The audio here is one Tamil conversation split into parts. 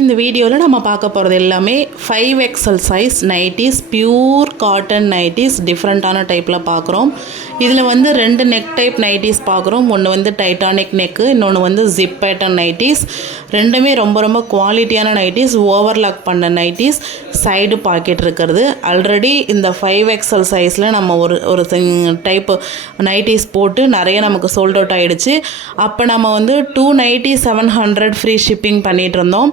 இந்த வீடியோவில் நம்ம பார்க்க போகிறது எல்லாமே five XL size nighties pure cotton nighties டிஃப்ரெண்ட்டான டைப்பில் பார்க்குறோம். இதில் வந்து ரெண்டு நெக் டைப் நைட்டிஸ் பார்க்குறோம். ஒன்று வந்து டைட்டானிக் நெக்கு இன்னொன்று வந்து ஜிப் பேட்டர்ன் நைட்டிஸ் ரெண்டுமே ரொம்ப ரொம்ப குவாலிட்டியான நைட்டிஸ் ஓவர்லாக் பண்ண நைட்டிஸ் சைடு பாக்கெட் இருக்கிறது. ஆல்ரெடி இந்த ஃபைவ் எக்ஸல் சைஸில் நம்ம ஒரு ஒரு டைப்பு நைட்டிஸ் போட்டு நிறைய நமக்கு சோல்ட் அவுட் ஆகிடுச்சு அப்போ நம்ம வந்து two nighty seven hundred free shipping பண்ணிகிட்டு இருந்தோம்.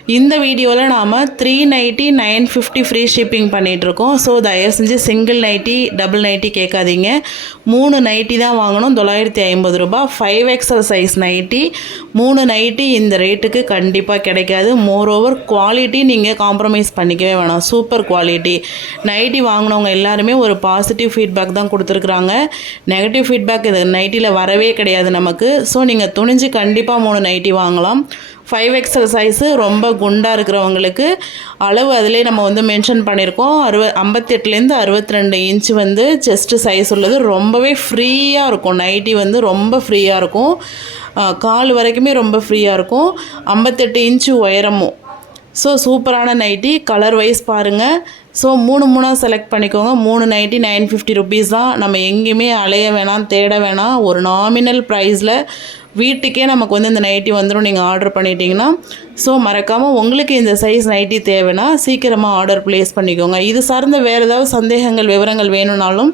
இந்த வீடியோவில் நாம் three nighty nine fifty free shipping பண்ணிகிட்ருக்கோம் ஸோ தயவு செஞ்சு சிங்கிள் நைட்டி டபுள் நைட்டி கேட்காதீங்க. மூணு நைட்டி தான் வாங்கணும். தொள்ளாயிரத்தி ஐம்பது ரூபாய். ஃபைவ் எக்ஸல் சைஸ் நைட்டி மூணு நைட்டி இந்த ரேட்டுக்கு கண்டிப்பாக கிடைக்காது. மோர் ஓவர் குவாலிட்டி நீங்கள் காம்ப்ரமைஸ் பண்ணிக்கவே வேணாம். சூப்பர் குவாலிட்டி நைட்டி வாங்கினவங்க எல்லாருமே ஒரு பாசிட்டிவ் ஃபீட்பேக் தான் கொடுத்துருக்குறாங்க. நெகட்டிவ் ஃபீட்பேக் இது நைட்டியில் வரவே கிடையாது நமக்கு. ஸோ நீங்கள் துணிஞ்சு கண்டிப்பாக மூணு நைட்டி வாங்கலாம். ஃபைவ் எக்ஸல் சைஸு ரொம்ப ரொம்ப குண்டாக இருக்கிறவங்களுக்கு அளவு அதிலே நம்ம வந்து மென்ஷன் பண்ணியிருக்கோம். அறுவ ஐம்பத்தெட்டுலேருந்து அறுபத்தி ரெண்டு இன்ச் வந்து செஸ்ட்டு சைஸ் உள்ளது. ரொம்பவே ஃப்ரீயாக இருக்கும். நைட்டி வந்து ரொம்ப ஃப்ரீயாக இருக்கும். கால் வரைக்குமே ரொம்ப ஃப்ரீயாக இருக்கும். ஐம்பத்தெட்டு இன்ச்சு உயரமும். ஸோ சூப்பரான நைட்டி கலர் வைஸ் பாருங்கள் ஸோ மூணு மூணாக செலக்ட் பண்ணிக்கோங்க. மூணு நைட்டி நைன் ஃபிஃப்டி ருபீஸ் தான். நம்ம எங்கேயுமே அலைய வேணாம் தேட வேணாம். ஒரு நாமினல் ப்ரைஸில் வீட்டுக்கே நமக்கு வந்து இந்த நைட்டி வந்துடும் நீங்கள் ஆர்டர் பண்ணிட்டீங்கன்னா. ஸோ மறக்காமல் உங்களுக்கு இந்த சைஸ் நைட்டி தேவைன்னா சீக்கிரமாக ஆர்டர் ப்ளேஸ் பண்ணிக்கோங்க. இது சார்ந்த வேறு ஏதாவது சந்தேகங்கள் விவரங்கள் வேணும்னாலும்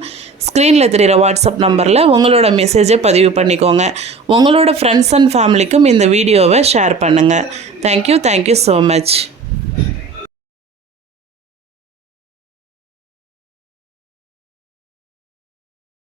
ஸ்க்ரீனில் தெரிகிற வாட்ஸ்அப் நம்பரில் உங்களோட மெசேஜை பதிவு பண்ணிக்கோங்க. உங்களோட ஃப்ரெண்ட்ஸ் அண்ட் ஃபேமிலிக்கும் இந்த வீடியோவை ஷேர் பண்ணுங்கள் தேங்க்யூ தேங்க்யூ ஸோ மச்